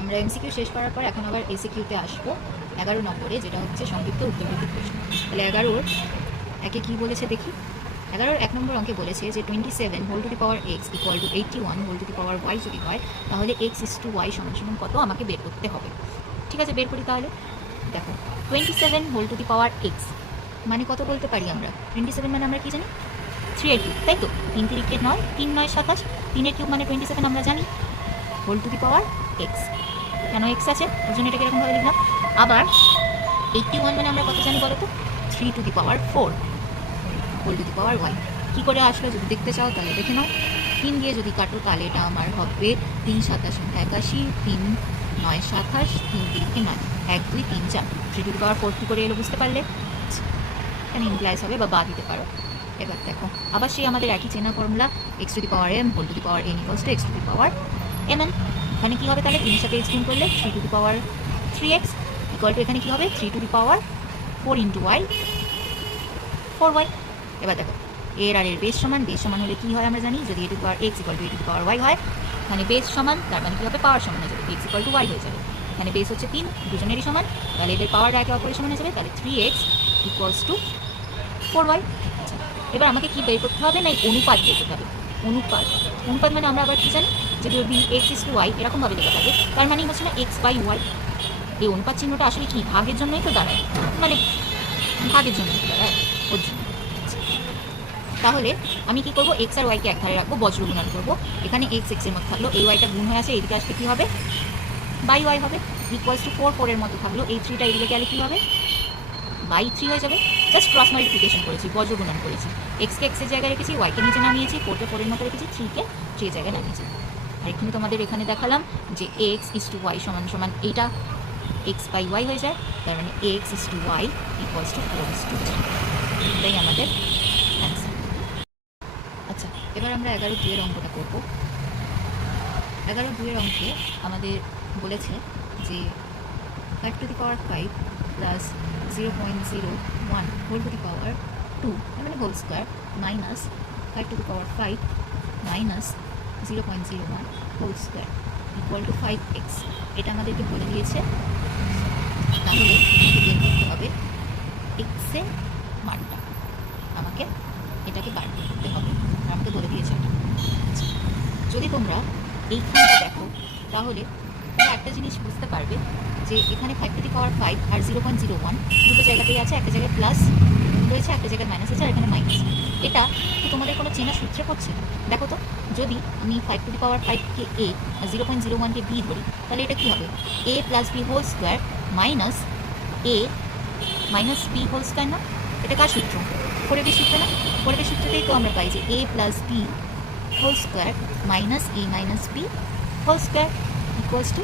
আমরা এমসিকিউ শেষ করার পর এখন আবার এসিকিউতে আসবো 11 নম্বরে, যেটা হচ্ছে সংক্ষিপ্ত উত্তরভিত্তিক প্রশ্ন। তাহলে 11-র একে কী বলেছে দেখি। 11-র 1 নম্বর অঙ্কে বলেছে যে 27 whole to the power x equal to 81 whole to the power y যদি হয়, তাহলে এক্স ইস টু ওয়াই সমান সমান কত আমাকে বের করতে হবে। ঠিক আছে, বের করি তাহলে। দেখো 27 whole to the power x মানে কত বলতে পারি আমরা? 27 মানে আমরা কি জানি? 3 এর কিউব, তাই তো? 3 তিরিকে 9, 3 9 27, 3 এর কিউব মানে 27 আমরা জানি। Whole to the power x, কেন এক্স আছে ওর জন্য এটাকে এরকমভাবে লিখলাম। আবার 81 মানে আমরা কত জানি বলো তো? 3 to the power 4 whole to the power Y. কী করে আসলো যদি দেখতে চাও তাহলে দেখে নাও। 3 দিয়ে যদি কাটো তাহলে এটা আমার হবে 3 27 81, 3 9 27, 3 তিরিকে 9, 1 2 3 4, 3 টু দি পাওয়ার 4 কী করে এলো বুঝতে পারলে? এখানে ইমপ্লাইজ হবে বা দিতে পারো। এবার দেখো আবার সেই আমাদের একই চেনা formula, x to the power m whole to the power n equals to x to the power m n. এখানে কী হবে তাহলে? 3 সাথে এক্স গুণ করলে 3 to the power 3x equal to এখানে কী হবে? 3 to the power 4 into y 4y। এবার দেখো এর আর এর বেস সমান, বেস সমান হলে কী হয় আমরা জানি, যদি A to the power x equal to A to the power Y হয়, এখানে বেস সমান তার মানে কী হবে? পাওয়ার সমান হয়ে যাবে, এক্স ইকুয়াল টু ওয়াই হয়ে যাবে। এখানে বেস হচ্ছে 3, দুজনেরই সমান, তাহলে এদের পাওয়ার একে অপরের সমান হয়ে যাবে, তাহলে 3x ইকুয়ালস টু 4y। আচ্ছা, এবার আমাকে কী বের করতে হবে? না অনুপাত বের করতে হবে। অনুপাত, অনুপাত মানে আমরা আবার কী জানি, যদি এক্স ইস টু ওয়াই এরকমভাবে লেখা থাকে তার মানে হচ্ছে না এক্স বাই ওয়াই। এই অনুপাত চিহ্নটা আসলে কি ভাগের জন্যই তো দাঁড়ায়, মানে ভাগের জন্য দাঁড়ায় ওর জন্য। তাহলে আমি কি করবো? এক্স আর ওয়াইকে এক ধারে রাখবো, বজ্র গুণন করবো। এখানে এক্স এক্সের মধ্যে থাকলো, এই ওয়াইটা গুণ হয়ে আসে, এইদিকে আসলে কী হবে? বাই ওয়াই হবে, ইকুয়ালস টু 4 4 এর মতো থাকলো, এই 3টা এদিকে গেলে কী হবে? বাই 3 হয়ে যাবে। জাস্ট ক্রস মাল্টিপ্লিকেশন করেছি, বজ্র গুণন করেছি। এক্সকে এক্সের জায়গায় রেখেছি, ওয়াইকে নিচে নামিয়েছি, 4কে 4 এর মতো রেখেছি, 3কে 3 এর জায়গায় নামিয়েছি। আর এখানে তোমাদের এখানে দেখালাম যে এক্স ইস টু ওয়াই সমান সমান এইটা এক্স বাই ওয়াই হয়ে যায়, তার মানে x is to y equals to 4 is to 3। এটাই আমাদের অ্যান্সার। আচ্ছা, এবার আমরা 11-2 অঙ্কটা করবো। 11-2 অঙ্কে আমাদের বলেছে যে 5 to the power 5 plus 0.01 whole to the power 2 মানে whole square minus 5 to the power 5 minus 0.01 whole square equal to 5x। এটা আমাদেরকে বলে দিয়েছে। তাহলে আমাকে বের করতে হবে এক্সের মানটা, আমাকে এটাকে বার করতে হবে, আমাকে বলে দিয়েছে এটা। যদি তোমরা এইখানটা দেখো তাহলে তোমরা একটা জিনিস বুঝতে পারবে যে এখানে 5 টু দি পাওয়ার 5 আর 0.01 দুটো জায়গাতেই আছে, একটা জায়গায় প্লাস রয়েছে, একটা জায়গায় মাইনাস আছে, আর এখানে মাইনাস। এটা কি তোমাদের কোনো চেনা সূত্রে পড়ছে? দেখো তো, যদি আমি 5 to the power 5কে A R 0.01কে B ধরি, তাহলে এটা কী হবে? A plus B whole square minus A minus B whole square না? এটা কার সূত্র? ফোরের সূত্র না? ফোরের সূত্রতেই তো আমরা পাই যে A plus B whole square minus A minus B whole square equals to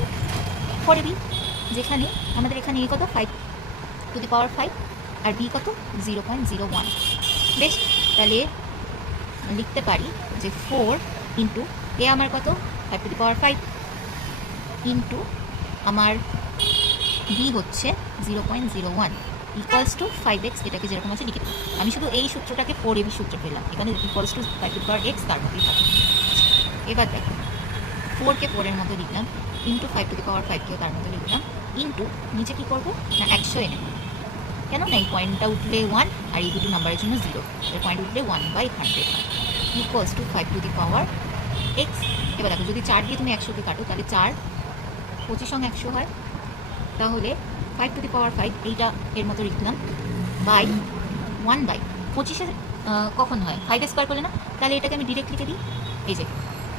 4ab, যেখানে আমাদের এখানে এ কত? 5 to the power 5 R B কত? 0.01। বেশ, তাহলে লিখতে পারি যে 4 ইন্টু এ আমার কত? 5 টু দি পাওয়ার 5 ইন্টু আমার বি হচ্ছে 0.01 ইকুয়ালস টু 5x। এটাকে যেরকম আছে লিখে দেবো। আমি শুধু এই সূত্রটাকে 4ab সূত্র পেলাম, এখানে equals to 5 to the power x তার মধ্যেই থাকে। এবার দেখো 4কে 4 এর মতো লিখলাম, ইন্টু 5 টু দি পাওয়ার 5কেও তার মতো লিখলাম, ইন্টু নিচে কী করবো? না 100 এনে নেব। কেন না এই পয়েন্টটা উঠলে 1 আর এই দুটো নাম্বারের জন্য 0, এর পয়েন্ট উঠলে 1/100 equals to 5 to the power x। এবার দেখো যদি 4 দিয়ে তুমি 100কে কাটো তাহলে 4 25 সঙ্গে 100 হয়, তাহলে 5 টু দি পাওয়ার 5 এইটা এর মতো লিখলাম বাই 1/25 কখন হয়? 5 স্কোয়ার করলে না? তাহলে এটাকে আমি ডিরেক্ট লিখে দিই, এই যে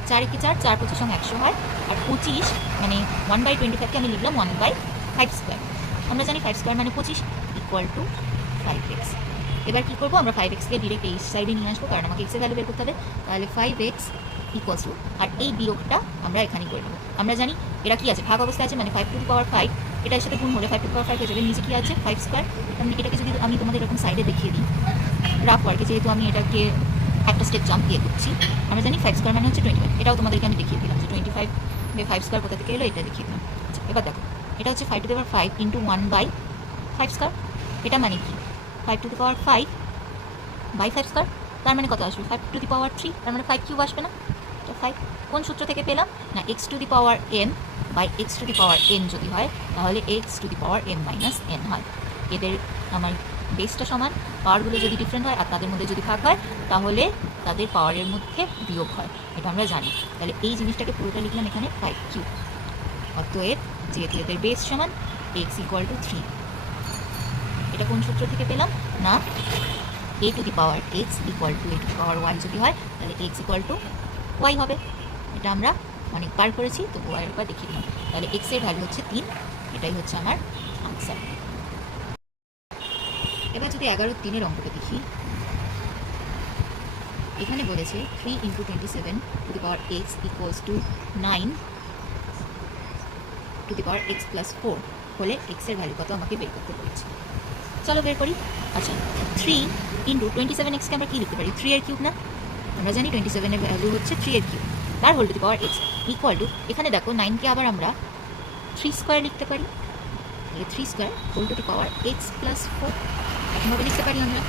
4 একে 4, 4 25 সঙ্গে 100 হয়, আর 25 মানে 1/25কে আমি লিখলাম 1/5 স্কোয়ার। আমরা জানি 5 স্কোয়ার মানে 25 ইকুয়াল টু 5x। এবার কী করবো? আমরা 5xকে ডিরেক্ট এই সাইডে নিয়ে আসবো, কারণ আমাকে এক্সের ভ্যালু বের করতে হবে। তাহলে 5x ইকুয়ালস টু, আর এই বিয়োগটা আমরা এখানেই করে নেবো। আমরা জানি এরা কি আছে? ভাগ অবস্থায় আছে, মানে 5 টু দি পাওয়ার 5 এটার সাথে গুণ হলে 5 টু দি পাওয়ার 5 হয়ে যাবে। নিচে কী আছে? 5 স্কোয়ার। মানে এটাকে যদি আমি তোমাদের এরকম সাইডে দেখিয়ে দিই রাফ ওয়ার্কে, যেহেতু আমি এটাকে একটা স্টেপ জাম্প দিয়ে করছি, আমরা জানি 5 স্কোয়ার মানে হচ্ছে 25। এটাও তোমাদেরকে আমি দেখিয়ে দিলাম যে 25 5 স্কোয়ার কোথা থেকে এলো, এটা দেখিয়ে দিলাম। আচ্ছা, এবার দেখো এটা হচ্ছে 5 to the power 5 into 1/5 square. এটা মানে কি? 5 টু দি পাওয়ার 5/5 স্কোয়ার, তার মানে কত আসবে? 5 টু দি পাওয়ার 3, তার মানে 5 কিউব আসবে না? এটা 5। কোন সূত্র থেকে পেলাম? না x to the power m by x to the power n যদি হয় তাহলে x to the power m minus n হয়। এদের আমার বেসটা সমান, পাওয়ারগুলো যদি ডিফারেন্ট হয় আর তাদের মধ্যে যদি ভাগ হয় তাহলে তাদের পাওয়ারের মধ্যে বিয়োগ হয়, এটা আমরা জানি। তাহলে এই জিনিসটাকে পুরোটা লিখলাম এখানে 5 কিউব। অতএব যেহেতু এদের বেস সমান x ইকুয়াল টু 3। এটা কোন সূত্র থেকে পেলাম? না a two the power x equal two a two the power y যদি হয় তাহলে x ইকুয়াল টু y হবে। এটা আমরা অনেকবার করেছি, তো আরেকবার দেখিয়ে দিলাম। তাহলে x এর ভ্যালু হচ্ছে 3, এটাই হচ্ছে আমার আনসার। এবার যদি 11-3 অঙ্কটা দেখি, এখানে বলেছে 3 into 27 two the power x equals to 9 two the power x plus 4 হলে x এর ভ্যালু কত আমাকে বের করতে বলেছে। চলো বের করি। আচ্ছা, 3 ইন্টু 27x-কে আমরা কী লিখতে পারি? 3 এর কিউব না? আমরা জানি 27 এর ভ্যালু হচ্ছে 3 এর কিউব, তার whole to the power x equal to, এখানে দেখো 9কে আবার আমরা 3 স্কোয়ার লিখতে পারি। তাহলে 3 square whole to the power x plus 4 এরকমভাবে লিখতে পারি আমরা।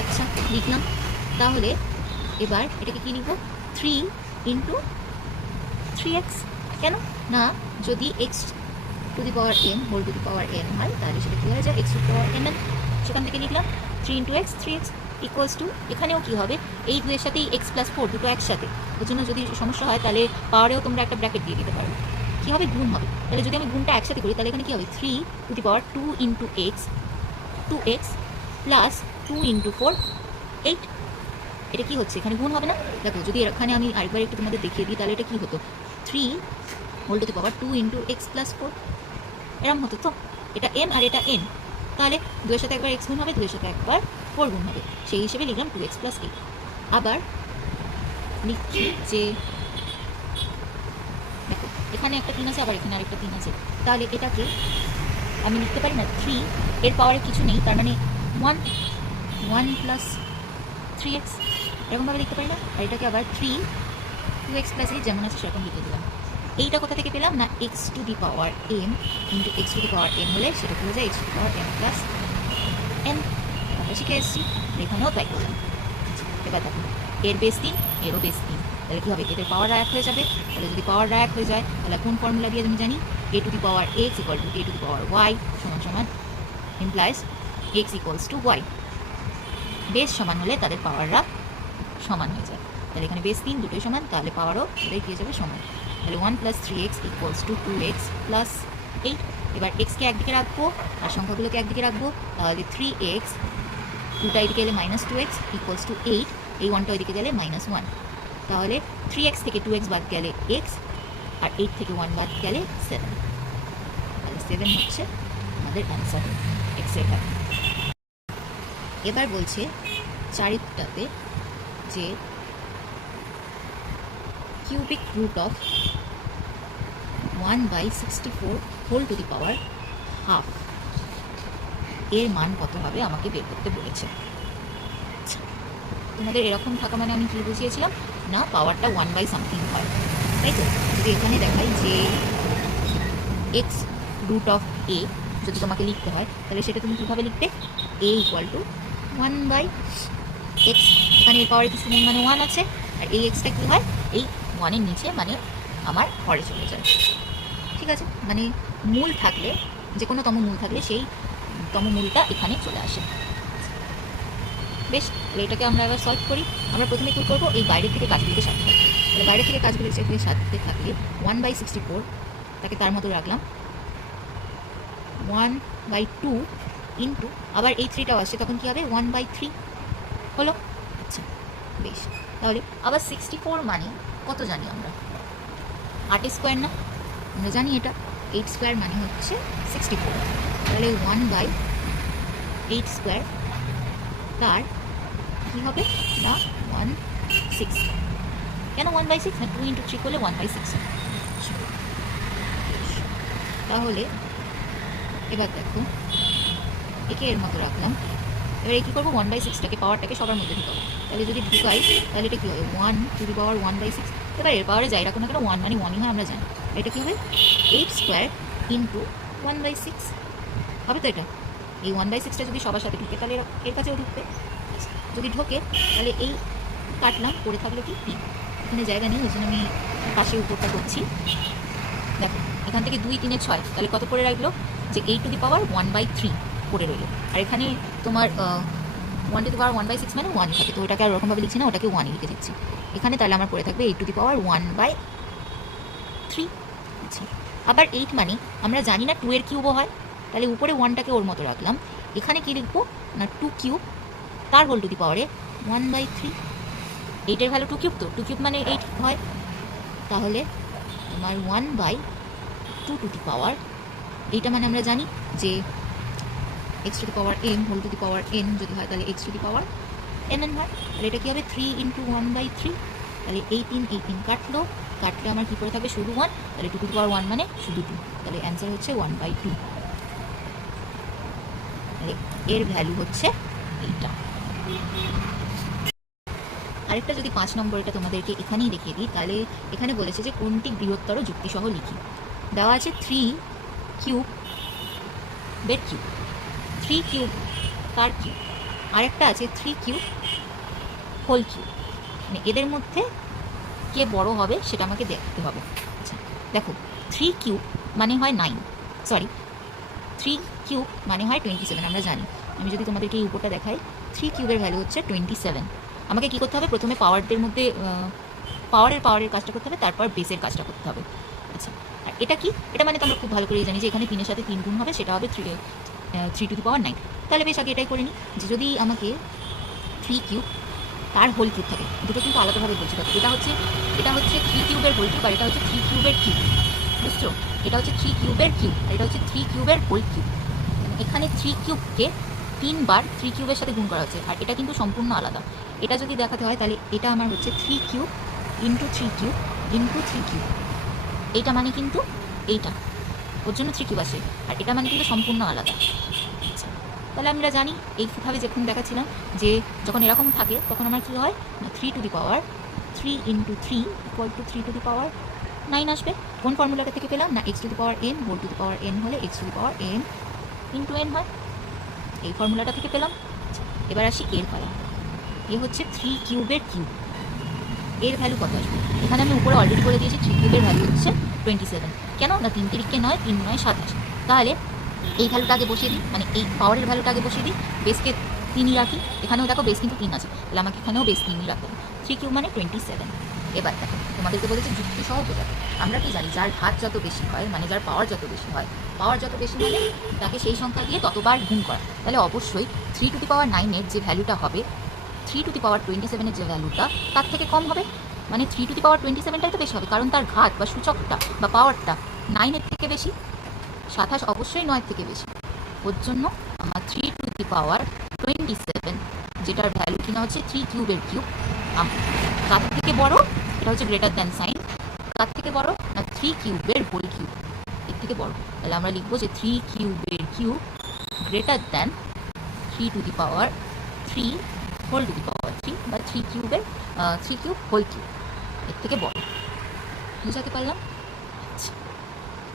আচ্ছা, লিখলাম। তাহলে এবার এটাকে কী লিখব? 3 ইন্টু 3x। কেন না, যদি x to the power m whole to the power n হয় তাহলে সেটা কী হয়ে যায়? x to the power n। সেখান থেকে লিখলাম 3 into x, 3x equals to, এখানেও কী হবে? এই দুয়ের সাথেই x প্লাস 4 দুটো একসাথে, ওর জন্য যদি সমস্যা হয় তাহলে পাওয়ারেও তোমরা একটা ব্র্যাকেট দিয়ে দিতে পারো। কী হবে? গুণ হবে। তাহলে যদি আমি গুণটা একসাথে করি তাহলে এখানে কী হবে? 3 to the power 2 into x, 2x plus 2 into 4, 8। এটা কি হচ্ছে? এখানে গুণ হবে না? দেখো, যদি এখানে আমি আরেকবার একটু তোমাদের দেখিয়ে দিই তাহলে এটা কী হতো? 3 whole to the power 2 into x plus 4 এরকম হতো। তো এটা m আর এটা n, তাহলে 2 এর সাথে একবার x গুণ হবে, 2 এর সাথে একবার 4 গুণ হবে, সেই হিসেবে লিখলাম 2x প্লাস 8। আবার লিখছি যে দেখো এখানে একটা 3 আছে, আবার এখানে আরেকটা 3 আছে, তাহলে এটাকে আমি লিখতে পারি না 3 এর পাওয়ারে কিছু নেই, তার মানে 1 প্লাস 3x এরকমভাবে লিখতে পারি না। আর এটাকে আবার 3 2x প্লাস 8 যেমন আছে সেরকম লিখে দিলাম। এইটা কোথা থেকে পেলাম? না x to the power m into x to the power n হলে সেটা হয়ে যায় x to the power m plus n। আমরা শিখে এসেছি, এখানেও তাই করলাম। এবার দেখো, এর বেস 3, এরও বেস 3, তাহলে কী হবে? এদের পাওয়ার এক হয়ে যাবে। তাহলে যদি পাওয়ার এক হয়ে যায় তাহলে কোন ফর্মুলা দিয়ে আমি জানি? a two the power x equal two a two the power y সমান সমান implies x equals to y। Base সমান হলে তাদের পাওয়াররা সমান হয়ে যায়। তাহলে এখানে বেস 3 দুটোই সমান, তাহলে পাওয়ারও এটাই দিয়ে যাবে সমান। তাহলে 1 plus 3x equals to 2x plus 8। এবার এক্সকে একদিকে রাখবো আর সংখ্যাগুলোকে একদিকে রাখবো, তাহলে 3x, 2টা এদিকে গেলে মাইনাস 2x ইকুয়ালস টু 8, এই 1টা ওইদিকে গেলে মাইনাস 1। তাহলে 3x থেকে 2x বাদ গেলে x, আর 8 থেকে 1 বাদ গেলে 7। তাহলে 7 হচ্ছে আমাদের অ্যান্সার এক্সের ভ্যালু। এবার বলছে চারিটাতে যে cubic root of 1/64 whole to the power half এর মান কত হবে আমাকে বের করতে বলেছে। আচ্ছা, তোমাদের এরকম থাকা মানে আমি কী বুঝিয়েছিলাম? না পাওয়ারটা 1/something হয়, তাই তো? যদি এখানে দেখাই যে এক্স রুট অফ এ যদি তোমাকে লিখতে হয় তাহলে সেটা তুমি কীভাবে লিখতে? a ইকুয়াল টু 1/x, এখানে এর পাওয়ারে কিছু নেই মানে 1 আছে, আর এই এক্সটা কী হয়? এই 1-এর নিচে মানে আমার হরে চলে যায়। ঠিক আছে, মানে মূল থাকলে, যে কোনো তমমূল থাকলে সেই তমমূলটা এখানে চলে আসে। বেশ, এটাকে আমরা এবার সলভ করি। আমরা প্রথমে কী করবো? এই বাইরের থেকে কাজগুলিকে সাথে থাকবে। তাহলে বাইরে থেকে কাজগুলির সাথে থাকলে 1/64 তাকে তার মতো রাখলাম, 1/2 ইন্টু আবার এই 3টাও আসছে, তখন কী হবে? 1/3 হলো। আচ্ছা বেশ, তাহলে আবার 64 মানে কত জানি আমরা? 8 স্কোয়ার না? আমরা জানি এটা 8 স্কোয়ার মানে হচ্ছে 64। তাহলে 1/8 স্কোয়ার তার কী হবে? না 1/6। কেন 1/6 না? 2 ইন্টু 3 করলে 1/6। তাহলে এবার দেখো, একে এর মতো রাখলাম। এবার কী করবো? 1/6টাকে পাওয়ারটাকে সবার মধ্যে ঢুকাবো। তাহলে যদি ঢুকাই তাহলে এটা কী হবে? 1 টু দি পাওয়ার 1/6। এবার এর পাওয়ারে যাই রাখো না কেন 1 মানে 1ই হয়, আমরা জানি। এটা কী হবে? 8 স্কোয়ার ইন্টু 1/6 হবে তো এটা। এই 1/6টা যদি সবার সাথে ঢুকে তাহলে এর কাছেও ঢুকবে। যদি ঢোকে তাহলে এই কাটলাম, পড়ে থাকলো কি 3। এখানে জায়গা নেই, ওই জন্য আমি পাশে উপরটা করছি। দেখো এখান থেকে 2 3 6, তাহলে কত পড়ে রাখলো, যে 8⁻1/3 পড়ে রইলো। আর এখানে তোমার 1⁻1/6 মানে 1 থাকে, তো ওটাকে আর ওরকমভাবে লিখছি না, ওটাকে 1 লিখে দিচ্ছি এখানে। তাহলে আমার পড়ে থাকবে 8⁻1/3। আচ্ছা, আবার 8 মানে আমরা জানি না 2 এর কিউবও হয়, তাহলে উপরে 1টাকে ওর মতো রাখলাম। এখানে কি লিখবো না 2 কিউব, তার হোল টু দি পাওয়ারে 1/3। 8 এর ভ্যালু 2 কিউব, তো 2 কিউব মানে 8 হয়, তাহলে আমার 1/2 টু দি পাওয়ার, এইটা মানে আমরা জানি যে x to the power m whole to the power n যদি হয় তাহলে x to the power n হয়। তাহলে এটা কী হবে 3 × 1/3, তাহলে 18 কাটলে আমার কী পড়ে থাকবে শুধু 1, তাহলে 2 টু দি পাওয়ার 1 মানে শুধু 2, তাহলে অ্যান্সার হচ্ছে 1/2। তাহলে এর ভ্যালু হচ্ছে এইটা। আরেকটা যদি 5 নম্বর, এটা তোমাদেরকে এখানেই দেখিয়ে দিই, তাহলে এখানে বলেছে যে কোনটি বৃহত্তর যুক্তিসহ লিখি। দেওয়া আছে 3 কিউব বের কিউব, 3 কিউব তার কিউব, আরেকটা আছে 3 কিউব হোল কিউব, মানে এদের মধ্যে কে বড় হবে সেটা আমাকে দেখতে হবে। আচ্ছা দেখো 3 কিউব মানে হয় 9, সরি 3 কিউব মানে হয় 27, আমরা জানি। আমি যদি তোমাদেরকে এই উপরটা দেখাই, 3 কিউবের ভ্যালু হচ্ছে 27। আমাকে কী করতে হবে, প্রথমে পাওয়ারদের মধ্যে পাওয়ারের কাজটা করতে হবে, তারপর বেসের কাজটা করতে হবে। আচ্ছা, আর এটা কি, এটা মানে তোমরা খুব ভালো করেই জানি যে এখানে 3 এর সাথে 3 গুণ হবে, সেটা হবে 3 টু দি পাওয়ার 9। তাহলে বেশ আগে এটাই করে নিই, যে যদি আমাকে 3 কিউব তার হোল কিউব থাকে, দুটো কিন্তু আলাদাভাবে বলছি। দেখো এটা হচ্ছে 3 কিউবের হোল কিউব, আর এটা হচ্ছে 3 কিউবের কিউব, বুঝছো? এটা হচ্ছে 3 কিউবের কিউব, আর এটা হচ্ছে 3 কিউবের হোল কিউব। এখানে 3 কিউবকে 3 বার 3 কিউবের সাথে গুণ করা হচ্ছে, আর এটা কিন্তু সম্পূর্ণ আলাদা। এটা যদি দেখাতে হয় তাহলে এটা আমার হচ্ছে 3 cube into 3 cube into 3 cube, এইটা মানে কিন্তু এইটা, ওর জন্য 3 কিউব আসে, আর এটা মানে কিন্তু সম্পূর্ণ আলাদা। তাহলে আমরা জানি এইভাবে যখন দেখাচ্ছিলাম যে যখন এরকম থাকে তখন আমার কী হয় না 3 to the power 3 into 3 equal to 3 to the power 9 আসবে। কোন ফর্মুলাটা থেকে পেলাম না x to the power n whole to the power n হলে x to the power n into n হয়, এই ফর্মুলাটা থেকে পেলাম। এবার আসি এর পালা, এ হচ্ছে 3 কিউবের কিউব, এর ভ্যালু কত আসবে? এখানে আমি উপরে অলরেডি বলে দিয়েছি 3 কিউবের ভ্যালু হচ্ছে 27। কেন না 3 তিরিকে 9, 3 9 27, তাহলে এই ভ্যালুটা আগে বসিয়ে দিই, মানে এই পাওয়ারের ভ্যালুটা আগে বসিয়ে দিই, বেসকে 3ই রাখি। এখানেও দেখো বেস কিন্তু 3 আছে, তাহলে আমাকে এখানেও বেস 3ই রাখতে হবে। 3 কিউব মানে 27। এবার দেখো তোমাদেরকে বলেছে যুক্তিসহ বোঝাতে। আমরা কি জানি, যার ঘাত যত বেশি হয় মানে যার পাওয়ার যত বেশি হয়, পাওয়ার যত বেশি মানে তাকে সেই সংখ্যা দিয়ে ততবার গুণ করা। তাহলে অবশ্যই 3 টু দি পাওয়ার 9-এর যে ভ্যালুটা হবে 3 টু দি পাওয়ার 27-এর যে ভ্যালুটা তার থেকে কম হবে, মানে 3 টু দি পাওয়ার 27টাই তো বেশি হবে, কারণ তার ঘাত বা সূচকটা বা পাওয়ারটা 9-এর থেকে বেশি। 27 অবশ্যই 9-এর থেকে বেশি, ওর জন্য আমার 3 টু দি পাওয়ার 27, যেটার ভ্যালু কিনা হচ্ছে 3 কিউবের কিউব, তার থেকে বড়, এটা হচ্ছে গ্রেটার দ্যান সাইন, তার থেকে বড় না 3 কিউবের হোল কিউব, এর থেকে বড়। তাহলে আমরা লিখবো যে 3 কিউবের cube greater than 3 to the power 3 whole to the power 3, বা 3 কিউবের 3 কিউব হোল কিউব, এর থেকে বড়। বুঝাতে পারলাম?